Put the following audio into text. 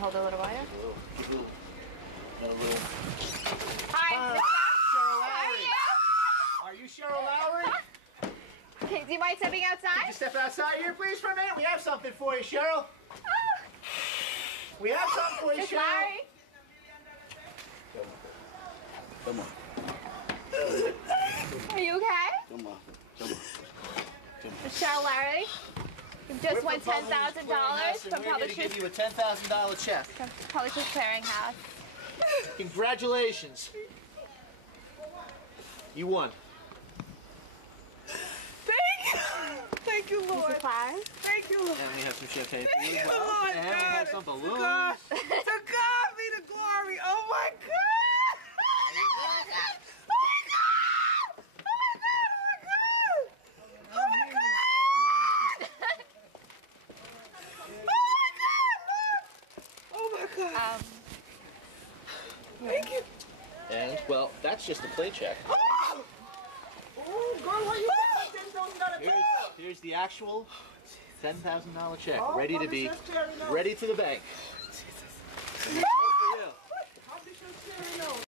want to hold it a little while? Hi, Cheryl Lowry. Are you Cheryl Lowry? okay, do you mind stepping outside? Could you step outside here, please, for a minute? We have something for you, Cheryl. We have something for you, Miss Cheryl. Lowry? Come on. Are you okay? Come on. Come on. Miss Cheryl Lowry? You just won $10,000 from We're going Public to give Truth you a $10,000 check. Clearinghouse. Congratulations. You won. Thank you, Lord. Mr. Flowers? Thank you, Lord. And we have some champagne for Thank you as you, well. Lord And we God. have some To balloons. God be the glory. Oh my God. Thank you. And, well, that's just a play check. Oh, girl, why you got Here's the actual $10,000 check, Oh, ready to Mother be says Terry, no. ready to the bank. Oh,